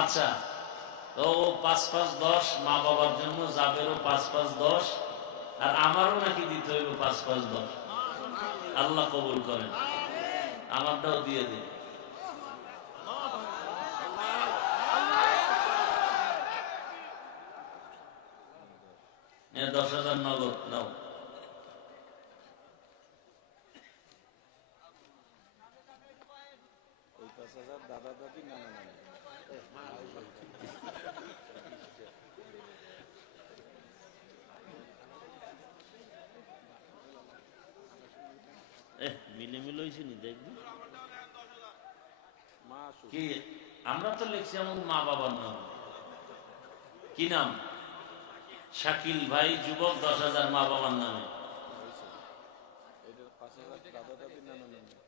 আচ্ছা, তো ৫-৫-১০ মা বাবার জন্য যাবেরও ৫-৫-১০, আর আমারও নাকি দিতে হইব ৫-৫-১০। আল্লাহ কবুল করেন, আমারটাও দিয়ে দিন। ১০,০০০ নগদ নাও। দাদা দাদি নানা নানি মিলে মিলে হয়েছে নি দেখবি মা কি? আমরা তো লিখছি আমার মা বাবার নাম। কি নাম? শাকিল ভাই যুবক ১০,০০০ মা বাবার নামে।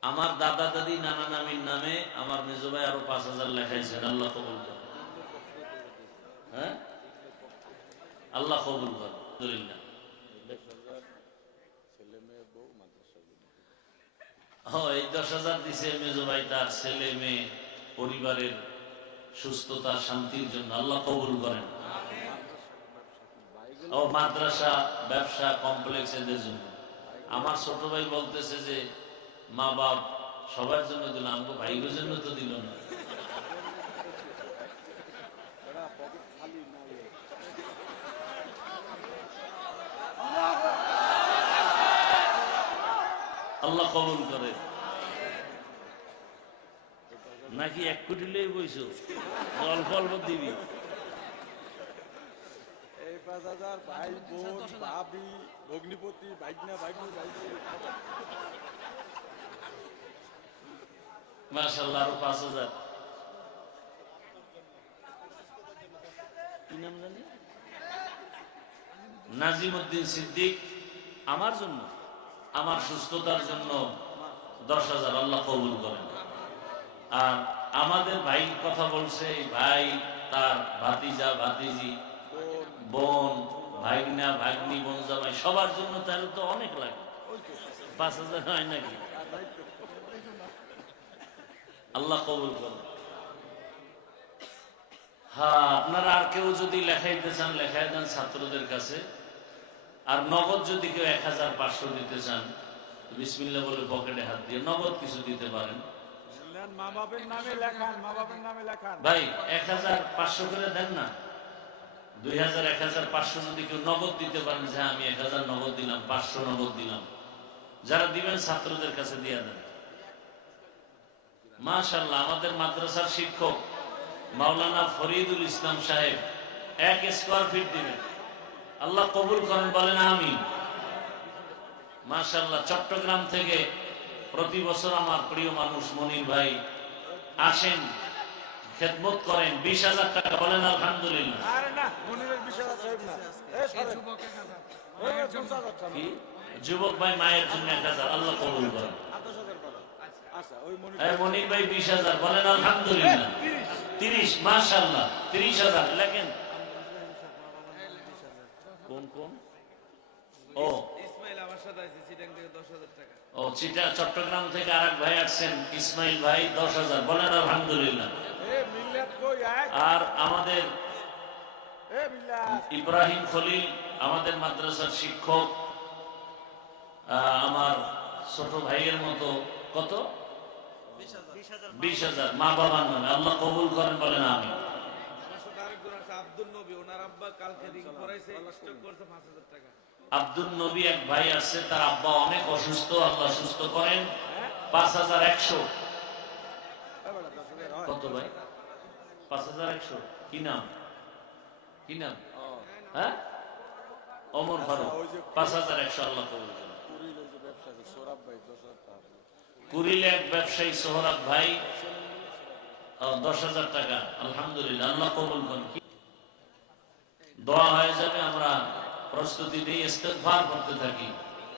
আমার দাদা দাদি নানা নামির নামে আমার মেজো ভাই আরো ৫,০০০ লেখাইছেন। আল্লাহ কবুল করে। হ্যাঁ, আল্লাহ কবুল করে। আলহামদুলিল্লাহ। এই ১০,০০০ দিছে মেজো ভাই তার ছেলে মেয়ে পরিবারের সুস্থতা শান্তির জন্য। আল্লাহ কবুল করেন। ও মাদ্রাসা ব্যবসা কমপ্লেক্স এদের জন্য। আমার ছোট ভাই বলতেছে যে মা বাপ সবার জন্য দিল, আমাকে ভাইদের জন্য তো দিল না। আল্লাহ কবুল করে। নাকি ১ কোটি লই বইছো, অল্প অল্প দিবি। এই ৫,০০০ ভাই বোন ভাবি ভগ্নিপতি ভাইগনা ভাইগনি মাশাআল্লাহ, আরো ৫,০০০। কি নাম জানি? নাজিমউদ্দিন সিদ্দিক। আমার জন্য, আমার সুস্থতার জন্য ১০,০০০। আল্লাহ কবুল করেন। আর আমাদের ভাই কথা বলছে, ভাই তার ভাতিজা ভাতিজি বোন ভাইগনা ভাগ্নি বোনজা ভাই সবার জন্য তাহলে তো অনেক লাগে। ৫,০০০ হয় নাকি? আল্লাহ কবুল করেন। হ্যাঁ, আপনারা আর কেউ যদি লেখাইতে চান লেখাই দেন ছাত্রদের কাছে। আর নগদ যদি কেউ ১,৫০০ দিতে চান, বিসমিল্লাহ বলে পকেটে হাত দিয়ে নগদ কিছু দিতে পারেন। মা বাবার নামে লেখান, মা বাবার নামে লেখান। ভাই ১,৫০০ করে দেন না, ২,০০০ ১,৫০০ যদি কেউ নগদ দিতে পারেন যে আমি ১,০০০ নগদ দিলাম, ৫০০ নগদ দিলাম, যারা দিবেন ছাত্রদের কাছে দিয়ে দেন। মাশাআল্লাহ, আমাদের মাদ্রাসার শিক্ষক মাওলানা ফরিদুল ইসলাম সাহেব ১ স্কয়ার ফিট দিবেন। আল্লাহ কবুল করেন, বলেন আমিন। মাশাআল্লাহ, চট্টগ্রাম থেকে প্রতি বছর আমার প্রিয় মানুষ মনির ভাই আসেন, খেদমত করেন। ২০,০০০ টাকা, বলেন আলহামদুলিল্লাহ। কি যুবক ভাই মায়ের জন্য ১,০০০। আল্লাহ কবুল করেন। মনির ভাই ২০,০০০, বলেন আলহামদুলিল্লাহ। ৩০, মাশাআল্লাহ ৩০,০০০ লেখেন। কোন কোন? ও ও চিটা চট্টগ্রাম থেকে আরেক ভাই আসছেন ইসমাইল ভাই ১০,০০০, বলেন আলহামদুলিল্লাহ। আর আমাদের ইব্রাহিম খলিল আমাদের মাদ্রাসার শিক্ষক, আমার ছোট ভাইয়ের মতো, কত? ২০,০০০ মা বাবার নামে। আল্লাহ কবুল করেন, বলেন আমিন। আব্দুল নবী এক ভাই আছে, তার আব্বা অনেক অসুস্থ, আল্লাহ সুস্থ করেন। ৫,১০০। কত ভাই? ৫,১০০। কি নাম? কি নাম? হ্যাঁ, ওমর ফারুক। ৫,১০০। আল্লাহ কবুল করেন। কুড়িল এক ব্যবসায়ী সোহরাব ভাই ১০,০০০ টাকা। আলহামদুলিল্লাহ, আল্লাহ কবুল করেন। দোয়া হয়ে যাবে, আমরা প্রস্তুতি নিয়ে ইস্তেগফার করতে থাকি।